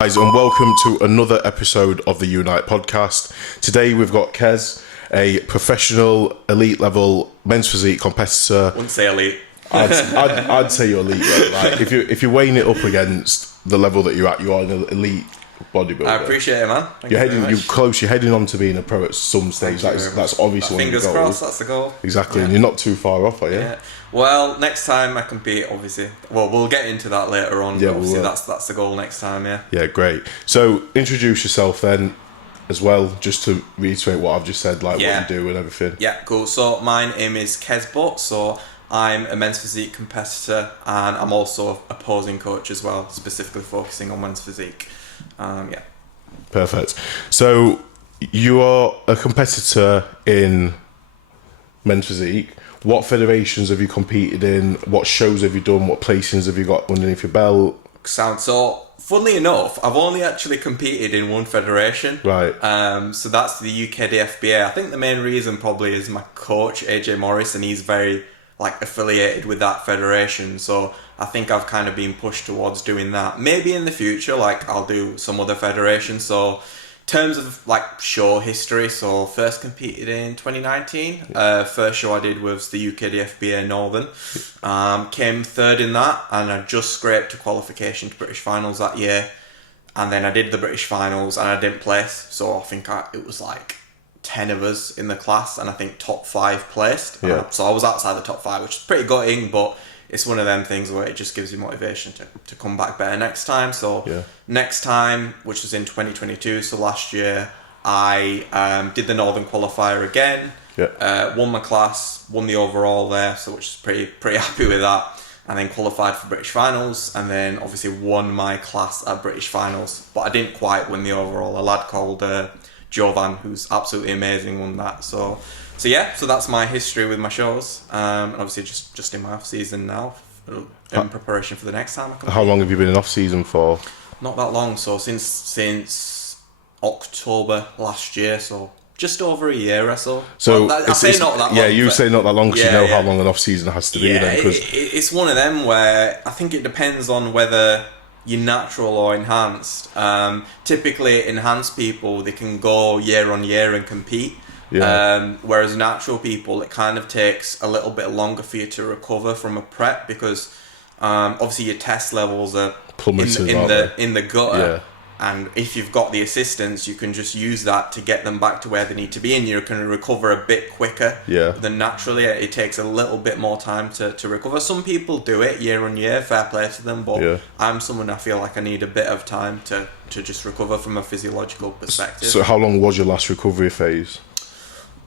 Guys, and welcome to another episode of the Unite podcast. Today we've got Quais, a professional elite level men's physique competitor. Wouldn't say elite. I'd say you're elite, bro. Like if you're weighing it up against the level that you're at, you are an elite bodybuilder. I appreciate it, man. You're close. You're heading on to being a pro at some stage. That's obviously one of the goals. Fingers crossed, that's the goal. Exactly, and you're not too far off, are you? Yeah. Well, next time I compete, obviously. Well, we'll get into that later on. Yeah, obviously, that's the goal next time. Yeah. Yeah, great. So introduce yourself then, as well, just to reiterate what I've just said, like what you do and everything. Yeah, cool. So my name is Quais. So I'm a men's physique competitor, and I'm also a posing coach as well, specifically focusing on men's physique. Yeah. Perfect. So you are a competitor in men's physique. What federations have you competed in? What shows have you done? What placings have you got underneath your belt? So, funnily enough, I've only actually competed in one federation. Right. So that's the UKDFBA. I think the main reason probably is my coach, AJ Morris, and he's very affiliated with that federation. So I think I've kind of been pushed towards doing that. Maybe in the future, I'll do some other federation. So in terms of show history, so first competed in 2019. First show I did was the UKDFBA Northern. Came third in that, and I just scraped a qualification to British Finals that year. And then I did the British Finals and I didn't place. So I think it was 10 of us in the class, and I think top 5 placed. Yeah. So I was outside the top 5, which is pretty gutting, but it's one of them things where it just gives you motivation to come back better next time. So next time, which was in 2022, so last year, I did the Northern qualifier again. Won my class, won the overall there, so which is pretty happy with that. And then qualified for British Finals, and then obviously won my class at British Finals, but I didn't quite win the overall. A lad called Jovan, who's absolutely amazing, won that. So that's my history with my shows, and obviously just in my off season now, in preparation for the next time I compete. How long have you been in off season for? Not that long, so since October last year, so just over a year or so. So well, I say not that long. Yeah, you say not that long because you know how long an off season has to be. Then, cause it's one of them where I think it depends on whether you're natural or enhanced. Typically, enhanced people, they can go year on year and compete. Whereas natural people, it kind of takes a little bit longer for you to recover from a prep, because obviously your test levels are plummeted in the gutter. And if you've got the assistance, you can just use that to get them back to where they need to be, and you can recover a bit quicker than naturally. It takes a little bit more time to recover. Some people do it year on year, fair play to them, but I'm someone I feel like I need a bit of time to just recover from a physiological perspective. So how long was your last recovery phase?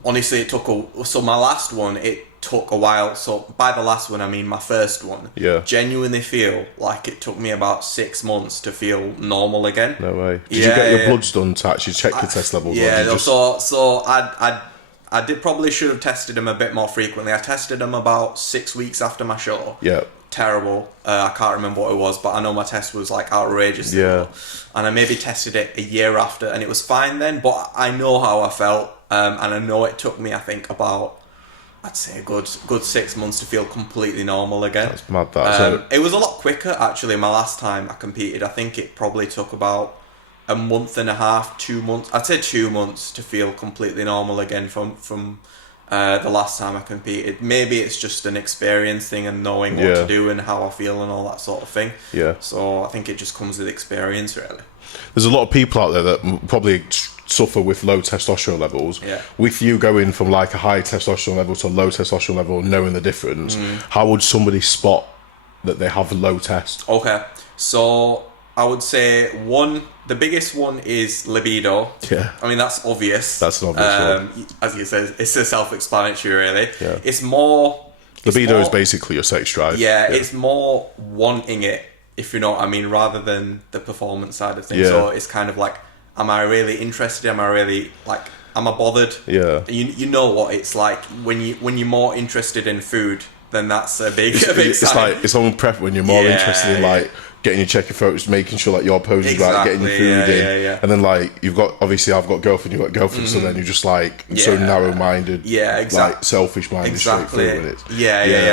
Honestly, it took my last one, it took a while. So by the last one, I mean my first one. Genuinely feel like it took me about 6 months to feel normal again. No way. Did you get your bloods done to actually check your test levels? So I did probably should have tested them a bit more frequently. I tested them about 6 weeks after my show. Terrible. I can't remember what it was, but I know my test was outrageous. And I maybe tested it a year after, and it was fine then, but I know how I felt. And I know it took me, I think, about, I'd say a good 6 months to feel completely normal again. That's mad, that. It was a lot quicker, actually, my last time I competed. I think it probably took about a month and a half, 2 months. I'd say 2 months to feel completely normal again from the last time I competed. Maybe it's just an experience thing and knowing what to do and how I feel and all that sort of thing. So I think it just comes with experience, really. There's a lot of people out there that probably suffer with low testosterone levels. With you going from a high testosterone level to a low testosterone level, knowing the difference, how would somebody spot that they have low test? Okay, so I would say the biggest one is libido. I mean, that's obvious. That's an obvious one. As you said, it's a self-explanatory, really. It's more... Libido is basically your sex drive. It's more wanting it, if you know what I mean, rather than the performance side of things. So it's kind of am I really interested? Am I really am I bothered? You know what it's like when you're more interested in food, then that's a big sign. It's on prep when you're more interested in getting your checker photos, making sure your pose is right, getting your food in, and then you've got, obviously I've got girlfriend, you've got girlfriend, so then you're just so narrow-minded, selfish-minded, straightforward.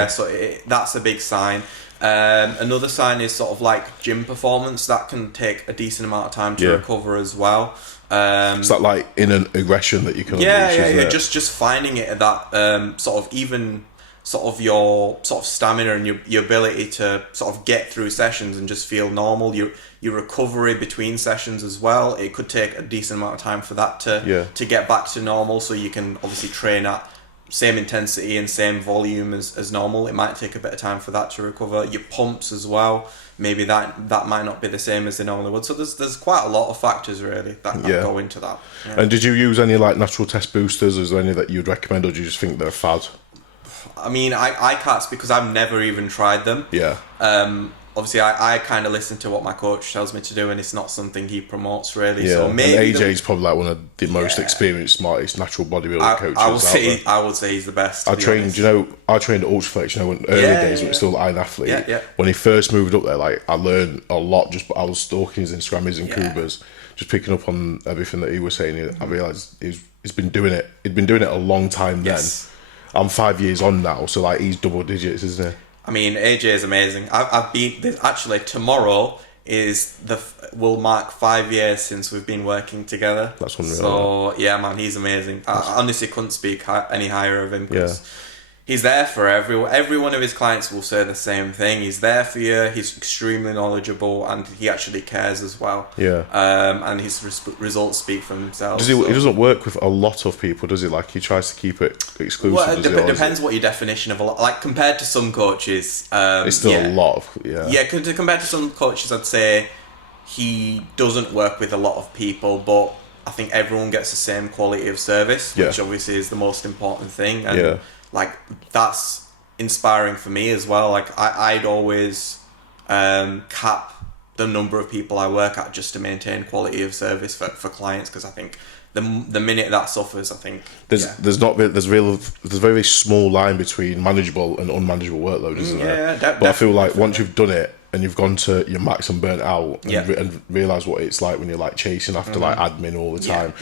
So that's a big sign. Another sign is sort of like gym performance. That can take a decent amount of time to recover as well. Is that like in an aggression that you can unleash, just finding it at that sort of even sort of your sort of stamina and your ability to sort of get through sessions and just feel normal. Your recovery between sessions as well. It could take a decent amount of time for that to get back to normal, so you can obviously train at same intensity and same volume as normal. It might take a bit of time for that to recover. Your pumps as well, maybe that might not be the same as they normally would. So there's quite a lot of factors really that go into that. Yeah. And did you use any like natural test boosters? Is there any that you'd recommend, or do you just think they're a fad? I mean, I can't speak because I've never even tried them. Yeah. Obviously, I kind of listen to what my coach tells me to do, and it's not something he promotes really. Yeah. So maybe and AJ's probably like one of the most experienced, smartest natural bodybuilding coaches. I would say he's the best. I trained at Ultraflex, when early days when it was still Iron Athlete. Yeah. When he first moved up there, like I learned a lot. I was stalking his Instagram, his and Kuba's, just picking up on everything that he was saying. I realised he's been doing it. He'd been doing it a long time then. I'm 5 years on now, so like he's double digits, isn't he? I mean, AJ is amazing. I've been actually tomorrow will mark 5 years since we've been working together. That's unreal. So yeah, man, he's amazing. I honestly couldn't speak any higher of him because he's there for everyone. Every one of his clients will say the same thing. He's there for you. He's extremely knowledgeable, and he actually cares as well. Yeah. And his results speak for themselves. He doesn't work with a lot of people, does he? Like he tries to keep it exclusive. Well, it depends what your definition of a lot. Like compared to some coaches, it's still a lot of compared to some coaches, I'd say he doesn't work with a lot of people, but I think everyone gets the same quality of service, which obviously is the most important thing. And like that's inspiring for me as well. Like I'd always cap the number of people I work at just to maintain quality of service for clients, because I think the minute that suffers, I think there's a very small line between manageable and unmanageable workload, isn't there? But I feel like once you've done it and you've gone to your max and burnt out and realise what it's like when you're like chasing after like admin all the time.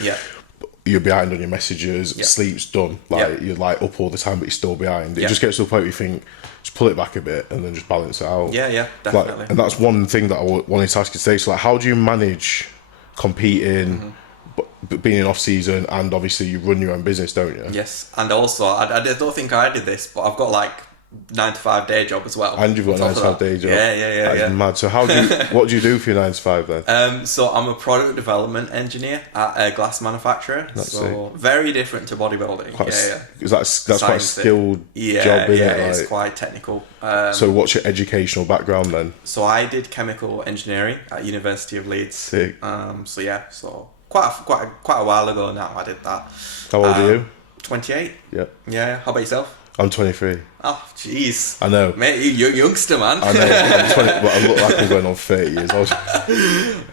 You're behind on your messages, sleep's done, like you're like up all the time but you're still behind. It just gets to a point where you think, just pull it back a bit and then just balance it out. Definitely. Like, and that's one thing that I wanted to ask you today. So like, how do you manage competing, but being in off season, and obviously you run your own business, don't you? Yes, and also I don't think I did this, but I've got like 9 to 5 day job as well. And you've got a 9 to 5 day job. Yeah. That's mad. So what do you do for your 9 to 5 then? So I'm a product development engineer at a glass manufacturer. Very different to bodybuilding. That's quite a skilled job, isn't it? It's quite technical. So what's your educational background then? So I did chemical engineering at University of Leeds. Sick. So quite a while ago now I did that. How old are you? 28. Yeah. How about yourself? I'm 23. Oh, jeez. I know. Mate, you're a youngster, man. I know. I'm 20, but I look like I'm going on 30 years old.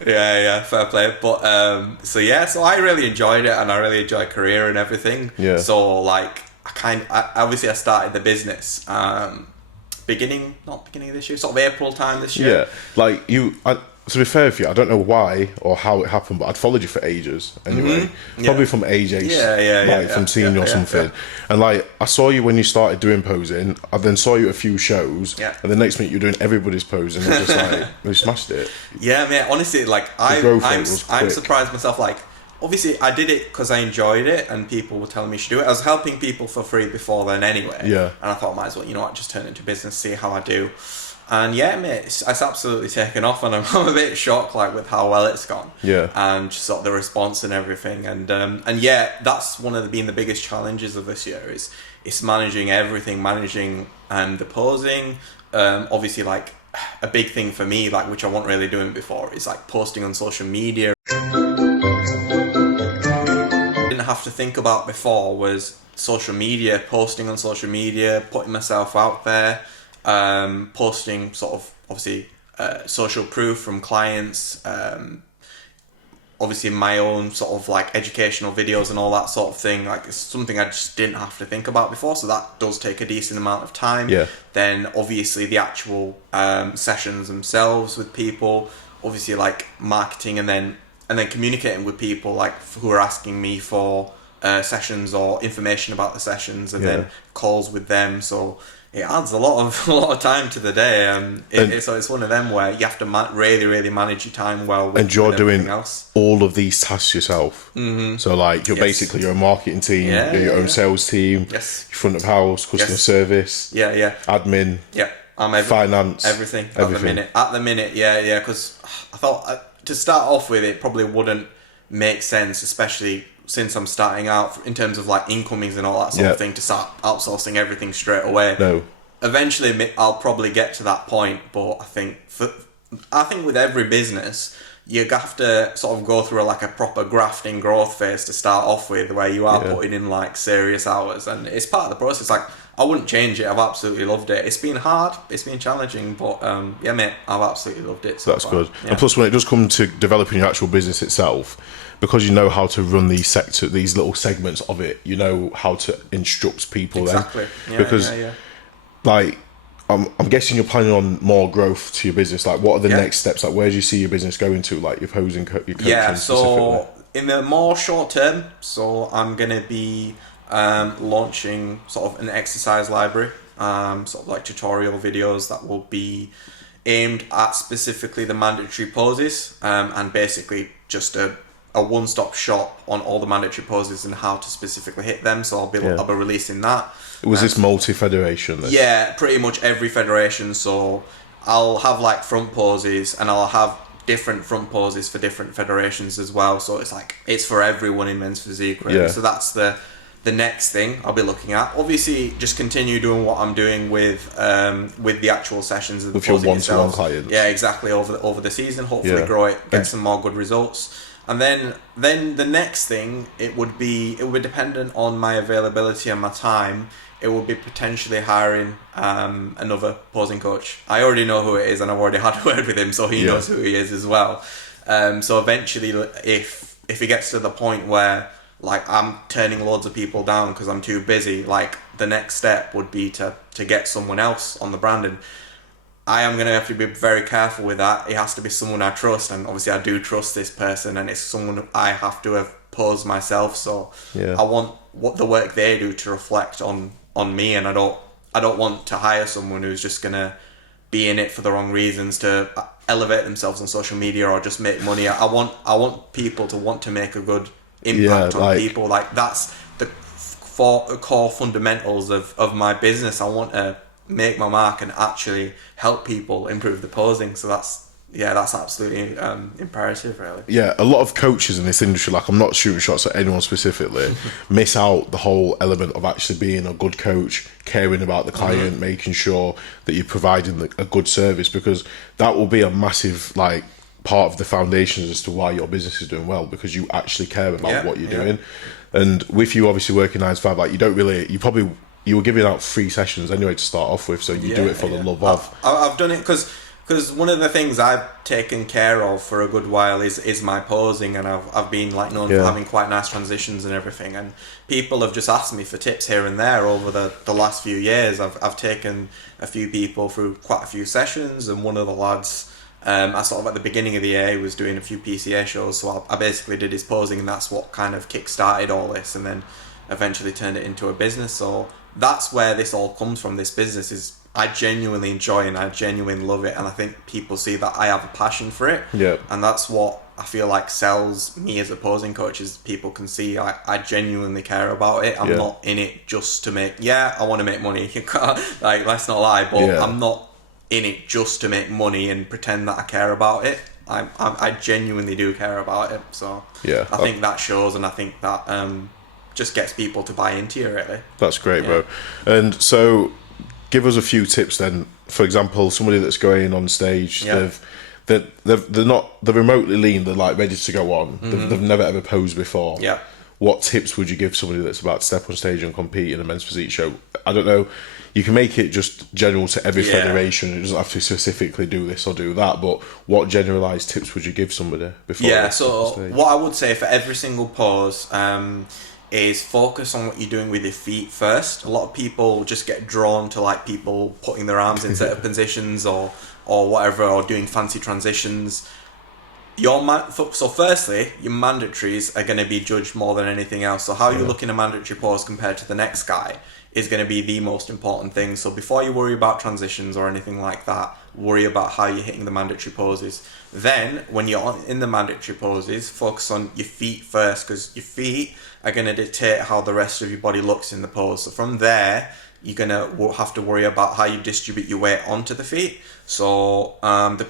Yeah, fair play. But, so I really enjoyed it, and I really enjoyed career and everything. Yeah. So, like, obviously I started the business, not beginning of this year, sort of April time this year. Yeah. Like, to be fair with you, I don't know why or how it happened, but I'd followed you for ages anyway. Probably from AJ, from seeing you or something. And like, I saw you when you started doing posing. I then saw you at a few shows, and the next minute you're doing everybody's posing. And I was just like, you smashed it. Yeah, man. Honestly, like I'm surprised myself. Like, obviously, I did it because I enjoyed it, and people were telling me I should do it. I was helping people for free before then anyway. Yeah. And I thought, might as well, just turn it into business, see how I do. And yeah, mate, it's absolutely taken off, and I'm a bit shocked, like, with how well it's gone. Yeah. And just sort of the response and everything, and that's one of the biggest challenges of this year is managing everything, managing the posing. Obviously, like a big thing for me, like which I wasn't really doing before, is like posting on social media. Didn't have to think about before was social media, posting on social media, putting myself out there. Posting sort of obviously social proof from clients, obviously my own sort of like educational videos and all that sort of thing. Like, it's something I just didn't have to think about before, so that does take a decent amount of time. Then obviously the actual sessions themselves with people, obviously like marketing, and then communicating with people like who are asking me for sessions or information about the sessions, and then calls with them. So it adds a lot of time to the day. It's one of them where you have to really manage your time well. And you're doing else. all of these tasks yourself. Mm-hmm. So like you're basically your own marketing team, your own sales team, your front of house, customer service, admin, finance, everything. At the minute, because I thought to start off with, it probably wouldn't make sense, especially since I'm starting out in terms of like incomings and all that sort of thing, to start outsourcing everything straight away. No. Eventually, I'll probably get to that point, but I think with every business, you have to sort of go through like a proper grafting growth phase to start off with, where you are putting in like serious hours, and it's part of the process. Like, I wouldn't change it. I've absolutely loved it. It's been hard. It's been challenging, but mate, I've absolutely loved it. So that's good. Yeah. And plus, when it does come to developing your actual business itself, because you know how to run these little segments of it, you know how to instruct people. Exactly. Then. Because, like, I'm guessing you're planning on more growth to your business. Like, what are the next steps? Like, where do you see your business going to? Like, your posing, your coaching so in the more short term, so I'm gonna be launching sort of an exercise library, sort of like tutorial videos that will be aimed at specifically the mandatory poses, and basically just a one-stop shop on all the mandatory poses and how to specifically hit them. So I'll be releasing that. Was this multi-federation? Yeah, pretty much every federation. So I'll have like front poses, and I'll have different front poses for different federations as well. So it's for everyone in men's physique, really. Yeah. So that's the next thing I'll be looking at. Obviously, just continue doing what I'm doing with the actual sessions with your one-to-one clients. Yeah, exactly. Over the season, hopefully grow it, get some more good results. And then the next thing, it would be dependent on my availability and my time. It would be potentially hiring another posing coach. I already know who it is, and I've already had a word with him, so he knows who he is as well. So eventually, if it gets to the point where like I'm turning loads of people down because I'm too busy, like the next step would be to get someone else on the brand. And I am going to have to be very careful with that. It has to be someone I trust, and obviously I do trust this person, and it's someone I have to have posed myself. So I want what the work they do to reflect on me, and I don't want to hire someone who's just going to be in it for the wrong reasons, to elevate themselves on social media or just make money. I want people to want to make a good impact on people. Like, that's the core fundamentals of my business. I want to make my mark and actually help people improve the posing. So that's absolutely imperative, really. Yeah, a lot of coaches in this industry, like, I'm not shooting shots at anyone specifically, miss out the whole element of actually being a good coach, caring about the client, making sure that you're providing a good service, because that will be a massive, like, part of the foundations as to why your business is doing well, because you actually care about what you're doing. And with you obviously working 9 to 5, like, you were giving out free sessions anyway to start off with, so you do it for the love of. I've done it because one of the things I've taken care of for a good while is my posing, and I've been like known for having quite nice transitions and everything, and people have just asked me for tips here and there over the last few years. I've taken a few people through quite a few sessions, and one of the lads, I sort of at the beginning of the year was doing a few PCA shows, so I basically did his posing, and that's what kind of kick-started all this, and then eventually turned it into a business. So that's where this all comes from. This business is, I genuinely enjoy and I genuinely love it, and I think people see that I have a passion for it. Yeah. And that's what I feel like sells me as a posing coach, is people can see I genuinely care about it. I'm not in it just to make, I want to make money. Like, let's not lie, but I'm not in it just to make money and pretend that I care about it. I genuinely do care about it. So I think that shows, and I think that just gets people to buy into you, really. That's great, bro. And so give us a few tips then. For example, somebody that's going on stage, they're remotely lean, they're like ready to go on. They've never ever posed before. Yeah. What tips would you give somebody that's about to step on stage and compete in a men's physique show? I don't know. You can make it just general to every federation. It doesn't have to specifically do this or do that. But what generalised tips would you give somebody before? Yeah. So what I would say for every single pose is focus on what you're doing with your feet first. A lot of people just get drawn to like people putting their arms in certain positions or whatever, or doing fancy transitions. So firstly, your mandatories are going to be judged more than anything else. So how you look in a mandatory pose compared to the next guy is going to be the most important thing. So before you worry about transitions or anything like that, worry about how you're hitting the mandatory poses. Then when you're in the mandatory poses, focus on your feet first, because your feet are going to dictate how the rest of your body looks in the pose. So from there, you're going to have to worry about how you distribute your weight onto the feet. So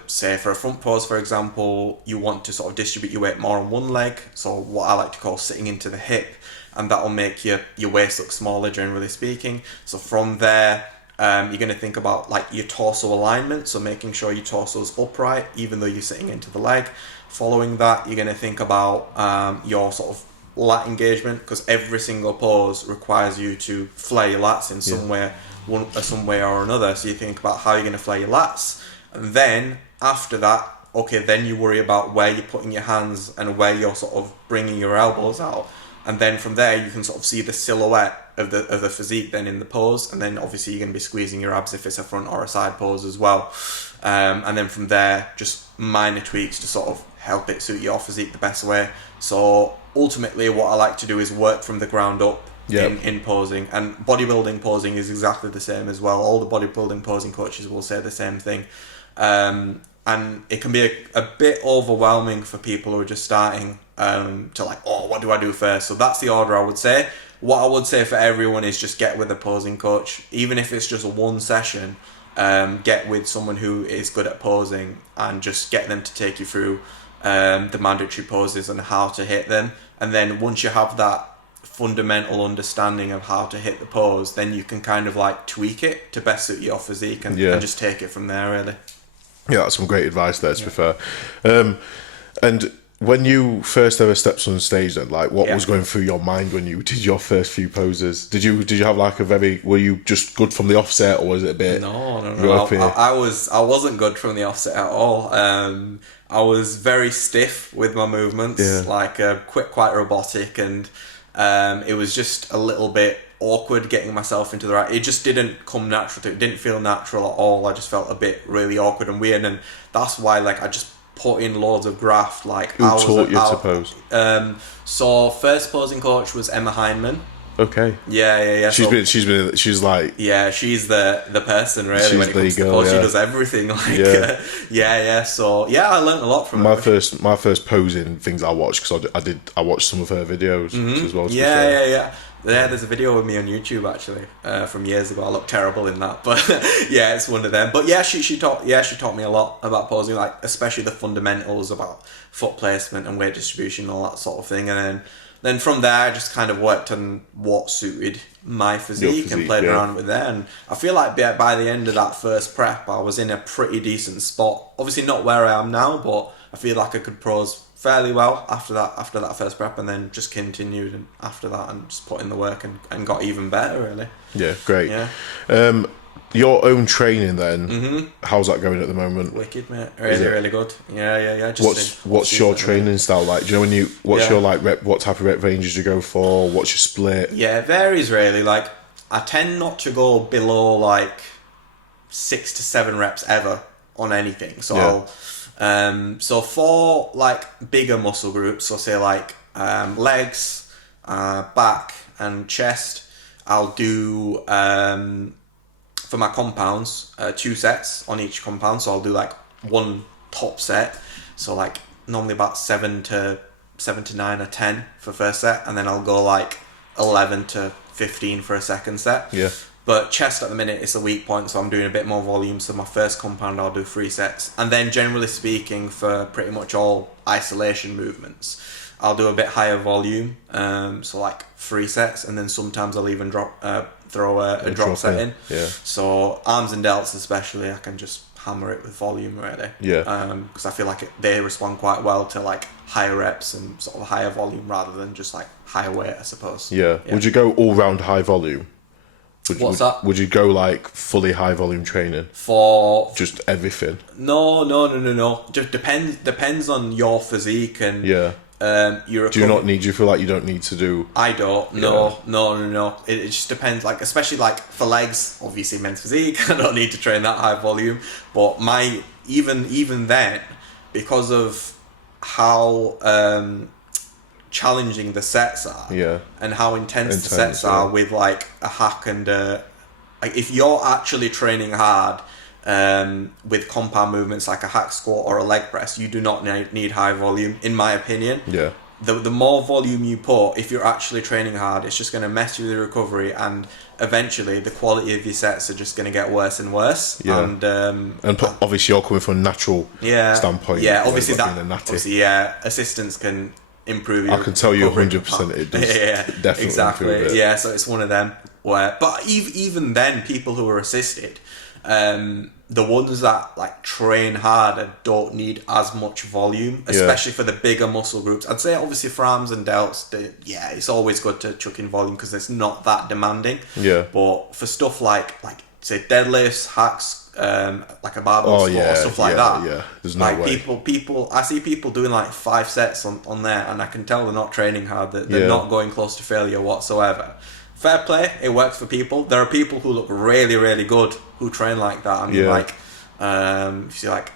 say for a front pose, for example, you want to sort of distribute your weight more on one leg, so what I like to call sitting into the hip, and that'll make your waist look smaller, generally speaking. So from there, you're going to think about like your torso alignment, so making sure your torso's upright even though you're sitting into the leg. Following that, you're going to think about your sort of lat engagement, because every single pose requires you to flare your lats in some way or another. So you think about how you're going to flare your lats, and then after that, then you worry about where you're putting your hands and where you're sort of bringing your elbows out. And then from there, you can sort of see the silhouette of the physique then in the pose. And then obviously you're going to be squeezing your abs if it's a front or a side pose as well. And then from there, just minor tweaks to sort of help it suit your physique the best way. So ultimately, what I like to do is work from the ground up in posing. And bodybuilding posing is exactly the same as well. All the bodybuilding posing coaches will say the same thing. And it can be a bit overwhelming for people who are just starting to like, what do I do first? So that's the order I would say. What I would say for everyone is just get with a posing coach. Even if it's just one session, get with someone who is good at posing and just get them to take you through the mandatory poses and how to hit them. And then once you have that fundamental understanding of how to hit the pose, then you can kind of like tweak it to best suit your physique and just take it from there, really. Yeah, that's some great advice there, to be fair. And when you first ever stepped on stage, then, like, what was going through your mind when you did your first few poses? Did you have like were you just good from the offset, or was it a bit? No. I wasn't good from the offset at all. I was very stiff with my movements, like quite robotic, and it was just a little bit awkward getting myself into the right. It just didn't come natural. It didn't feel natural at all. I just felt a bit really awkward and weird, and that's why like I just put in loads of graft. Like, who taught you to pose? So first posing coach was Emma Heineman. Okay. Yeah. She's like. Yeah, she's the person really when it comes to the pose. She does everything. Like, So I learned a lot from her. My first posing things I watched, because I watched some of her videos as well. Yeah. There's a video of me on YouTube actually from years ago. I look terrible in that, but it's one of them. But she taught me a lot about posing, like especially the fundamentals about foot placement and weight distribution and all that sort of thing. And then from there, I just kind of worked on what suited my physique and played around with that. And I feel like by the end of that first prep, I was in a pretty decent spot. Obviously not where I am now, but I feel like I could pose fairly well after that first prep, and then just continued and after that and just put in the work and got even better, really. Yeah, great. Your own training then, how's that going at the moment? Wicked, mate. Really good. Yeah. What's your training style like? Do you know what's your like rep? What type of rep ranges do you go for? What's your split? Yeah, it varies really. Like, I tend not to go below like 6 to 7 reps ever on anything. So so for like bigger muscle groups, so say like legs, back and chest, I'll do for my compounds 2 sets on each compound. So I'll do like one top set, so like normally about 7 to 9 or 10 for first set, and then I'll go like 11 to 15 for a second set. But chest at the minute is a weak point, so I'm doing a bit more volume. So my first compound I'll do 3 sets. And then generally speaking, for pretty much all isolation movements, I'll do a bit higher volume. So like 3 sets, and then sometimes I'll even throw a drop set in. So arms and delts especially, I can just hammer it with volume really. Because I feel like they respond quite well to like higher reps and sort of higher volume rather than just like higher weight, I suppose. Would you go all round high volume? What's that? Would you go like fully high volume training for just everything? No. Just depends on your physique and Do you feel like you don't need to do? I don't. No. It just depends. Like especially like for legs, obviously men's physique, I don't need to train that high volume. But even then, because of how challenging the sets are, Yeah. and how intense the sets are with like a hack and like if you're actually training hard with compound movements like a hack squat or a leg press, you do not need high volume, in my opinion. Yeah. The more volume you put, if you're actually training hard, it's just going to mess with the recovery, and eventually the quality of your sets are just going to get worse and worse. Yeah. And obviously you're coming from a natural standpoint. Yeah, obviously assistance can improve your I can tell you recovery. 100% it does. Definitely exactly. improve it. Yeah, so it's one of them where, but even then, people who are assisted, the ones that like train hard don't need as much volume, especially for the bigger muscle groups. I'd say obviously for arms and delts, it's always good to chuck in volume because it's not that demanding. Yeah. But for stuff like say deadlifts, hacks, like a barbell squat, stuff like that. Yeah, there's no like way. People, I see people doing like 5 sets on there, and I can tell they're not training hard. That they're not going close to failure whatsoever. Fair play, it works for people. There are people who look really, really good who train like that. I mean, like, you see, like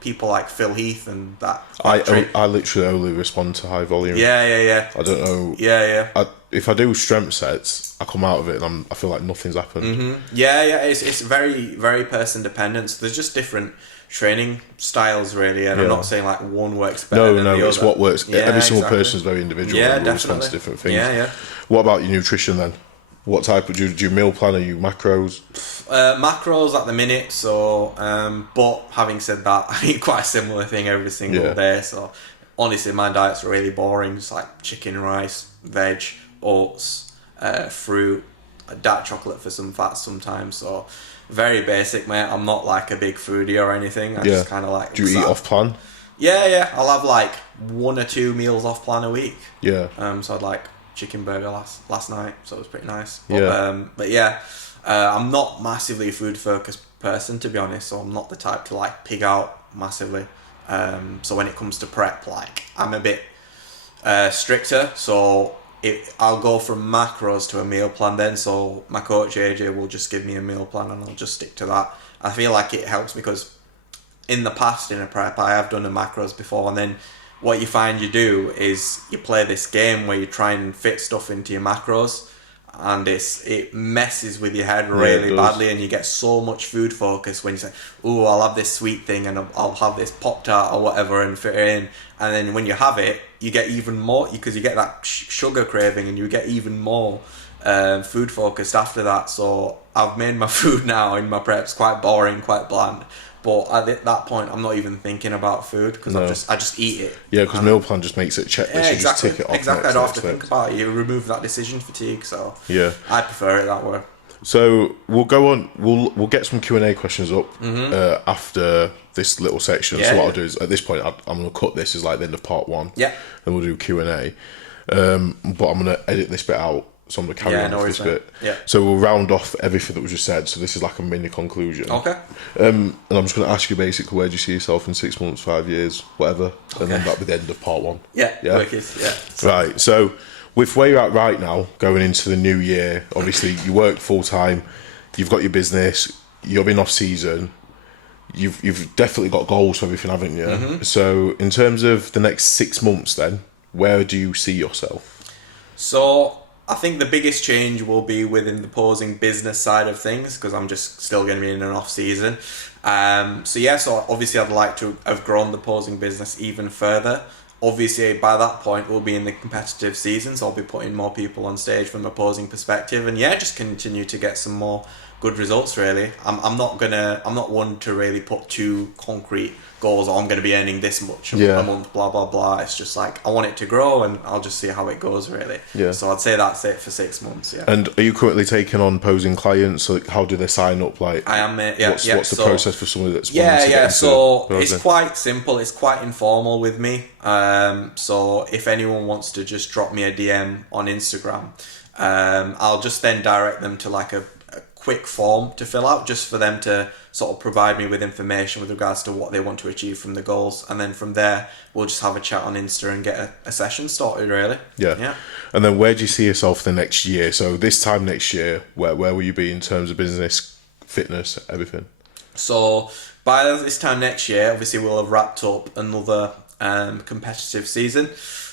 people like Phil Heath and that. I literally only respond to high volume. Yeah. I don't know. Yeah. If I do strength sets, I come out of it and I feel like nothing's happened. Mm-hmm. Yeah. It's very, very person dependent. So there's just different training styles, really. And I'm not saying like one works better than the other. It's what works. Yeah, Every single person is very individual. Yeah, and definitely. respond to different things. Yeah. What about your nutrition then? What type of do you meal plan? Are you macros? Macros at the minute. So, but having said that, I eat quite a similar thing every single day. So, honestly, my diet's really boring. Just like chicken, rice, veg, oats, fruit, dark chocolate for some fats sometimes. So, very basic, mate. I'm not like a big foodie or anything. I just kind of like. Do you eat off plan? Yeah. I'll have like 1 or 2 meals off plan a week. Yeah. So I'd like chicken burger last night, so it was pretty nice. But I'm not massively a food focused person, to be honest, so I'm not the type to like pig out massively. So when it comes to prep, like I'm a bit stricter, so I'll go from macros to a meal plan then. So my coach AJ will just give me a meal plan and I'll just stick to that. I feel like it helps because in the past in a prep I have done the macros before, and then what you find you do is you play this game where you try and fit stuff into your macros, and it messes with your head really badly, and you get so much food focus when you say, "Oh, I'll have this sweet thing and I'll have this Pop-Tart or whatever and fit it in," and then when you have it, you get even more because you get that sugar craving, and you get even more food focused after that. So I've made my food now in my preps quite boring, quite bland. But at that point, I'm not even thinking about food because I just eat it. Yeah, because meal plan just makes it checklist. Yeah, you exactly. Just tick it off. Exactly. I don't have to think about it. You remove that decision fatigue. So yeah, I prefer it that way. So we'll go on. We'll get some Q&A questions up after this little section. So what I'll do is at this point, I'm going to cut this as like the end of part 1. Yeah. Then we'll do Q&A. But I'm going to edit this bit out. So I'm going to carry on with this bit. Yeah. So we'll round off everything that we just said. So this is like a mini conclusion. Okay. And I'm just going to ask you basically, where do you see yourself in 6 months, 5 years, whatever. And then that'll be the end of part 1. Yeah. Wicked. Yeah. Right. So with where you're at right now, going into the new year, obviously you work full time, you've got your business, you've been off season, you've definitely got goals for everything, haven't you? Mm-hmm. So in terms of the next 6 months, then where do you see yourself? So I think the biggest change will be within the posing business side of things because I'm just still going to be in an off season. So obviously I'd like to have grown the posing business even further. Obviously by that point we'll be in the competitive season, so I'll be putting more people on stage from a posing perspective, and just continue to get some more good results really. I'm not one to really put too concrete goals, or I'm going to be earning this much a month, blah blah blah. It's just like I want it to grow and I'll just see how it goes really. So I'd say that's it for 6 months. And are you currently taking on posing clients? So how do they sign up? Like I am, what's the process for somebody that's wanting to get into so posing? It's quite simple, it's quite informal with me. So if anyone wants to just drop me a DM on Instagram, I'll just then direct them to like a quick form to fill out, just for them to sort of provide me with information with regards to what they want to achieve from the goals, and then from there we'll just have a chat on Insta and get a session started really. Yeah. And then where do you see yourself the next year? So this time next year, where will you be in terms of business, fitness, everything? So by this time next year, obviously we'll have wrapped up another competitive season.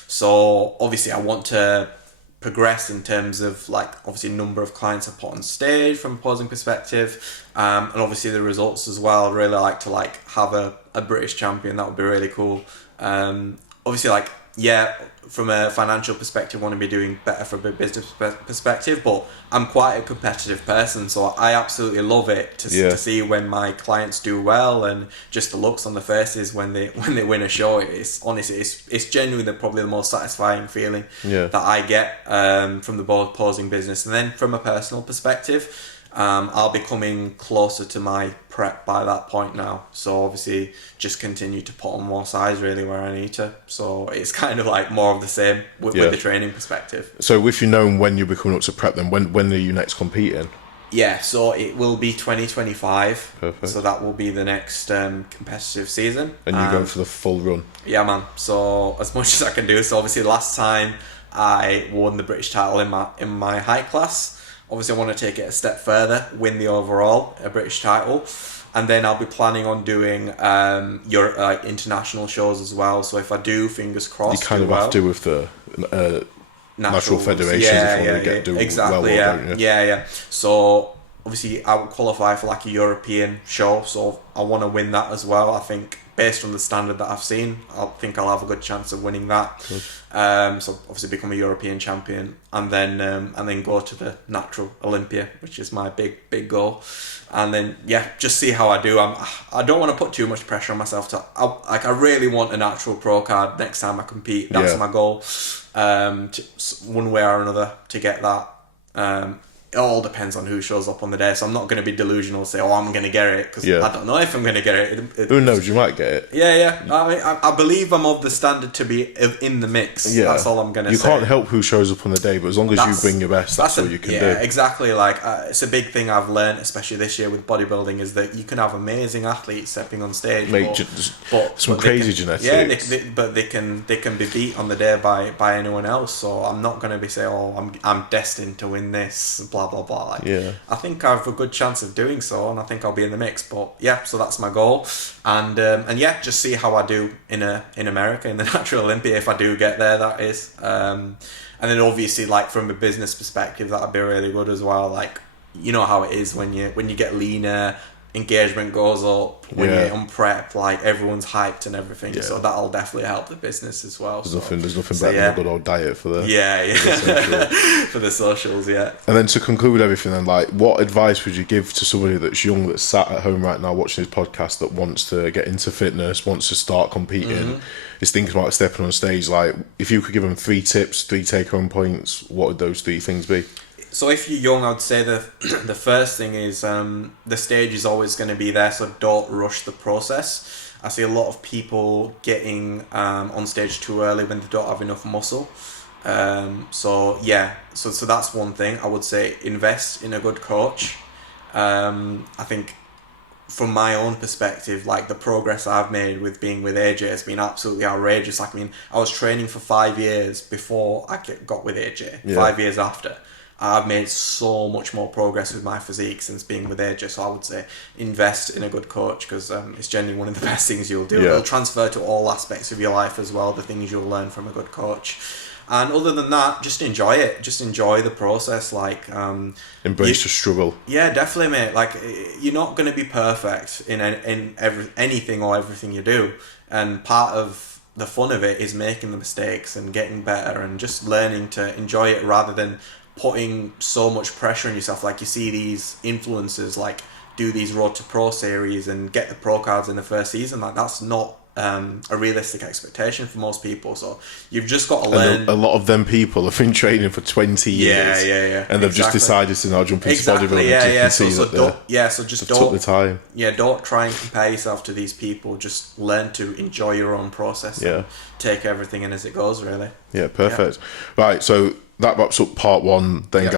So obviously I want to progress in terms of like obviously number of clients I put on stage from a posing perspective, and obviously the results as well. I'd really like to like have a British champion. That would be really cool. Obviously like from a financial perspective, I want to be doing better from a business perspective, but I'm quite a competitive person, so I absolutely love it to see when my clients do well, and just the looks on the faces when they win a show. It's honestly, it's genuinely probably the most satisfying feeling that I get from the posing business. And then from a personal perspective, I'll be coming closer to my prep by that point now. So obviously just continue to put on more size really where I need to. So it's kind of like more of the same with the training perspective. So with you knowing when you'll be coming up to prep, then when are you next competing? Yeah, so it will be 2025. Perfect. So that will be the next competitive season. And you go for the full run? Yeah, man. So as much as I can do. So obviously last time I won the British title in my height class. Obviously, I want to take it a step further, win the overall British title, and then I'll be planning on doing your international shows as well. So if I do, fingers crossed, you kind of have to with the natural federations if you want to do exactly, well, don't you? Yeah. So obviously, I would qualify for like a European show, so I want to win that as well. I think based on the standard that I've seen, I think I'll have a good chance of winning that. So obviously become a European champion, and then go to the natural Olympia, which is my big goal. And then just see how I do. I don't want to put too much pressure on myself. I really want a natural pro card next time I compete. That's my goal. One way or another to get that. It all depends on who shows up on the day, so I'm not going to be delusional and say, I'm going to get it, because I don't know if I'm going to get it. Who knows, you might get it. Yeah. I mean, I believe I'm of the standard to be in the mix. That's all I'm going to say. You can't help who shows up on the day, but as long as you bring your best, that's all you can do. Yeah, exactly. Like, it's a big thing I've learned, especially this year with bodybuilding, is that you can have amazing athletes stepping on stage. But some crazy genetics. Yeah, but they can be beat on the day by anyone else, so I'm not going to be saying, I'm destined to win this, blah blah blah. I think I have a good chance of doing so, and I think I'll be in the mix. But so that's my goal, and just see how I do in America in the natural Olympia if I do get there. That is, and then obviously like from a business perspective, that'd be really good as well. Like, you know how it is when you get leaner, engagement goes up. When you're on prep, like everyone's hyped and everything, so that'll definitely help the business as well. There's nothing better than a good old diet for the for the socials. And then to conclude everything, then, like, what advice would you give to somebody that's young, that's sat at home right now watching this podcast, that wants to get into fitness, wants to start competing, is thinking about stepping on stage? Like, if you could give them 3 tips, 3 take-home points, what would those 3 things be? So if you're young, I'd say the first thing is the stage is always going to be there, so don't rush the process. I see a lot of people getting on stage too early when they don't have enough muscle. So that's one thing. I would say invest in a good coach. I think from my own perspective, like the progress I've made with being with AJ has been absolutely outrageous. Like, I mean, I was training for 5 years before I got with AJ. 5 years after. I've made so much more progress with my physique since being with AJ, so I would say invest in a good coach, because it's genuinely one of the best things you'll do. It'll transfer to all aspects of your life as well, the things you'll learn from a good coach. And other than that, just enjoy it. Just enjoy the process. Like, embrace the struggle. Yeah, definitely, mate. Like, you're not going to be perfect in anything or everything you do, and part of the fun of it is making the mistakes and getting better and just learning to enjoy it rather than putting so much pressure on yourself. Like, you see these influencers like do these Road to Pro series and get the pro cards in the first season. Like, that's not a realistic expectation for most people. So you've just got to learn. And a lot of them people have been training for 20 years. And they've just decided to now jump into bodybuilding. So just don't took the time. Don't try and compare yourself to these people. Just learn to enjoy your own process. And take everything in as it goes, really. Yeah, perfect. Right, so that wraps up part 1. Then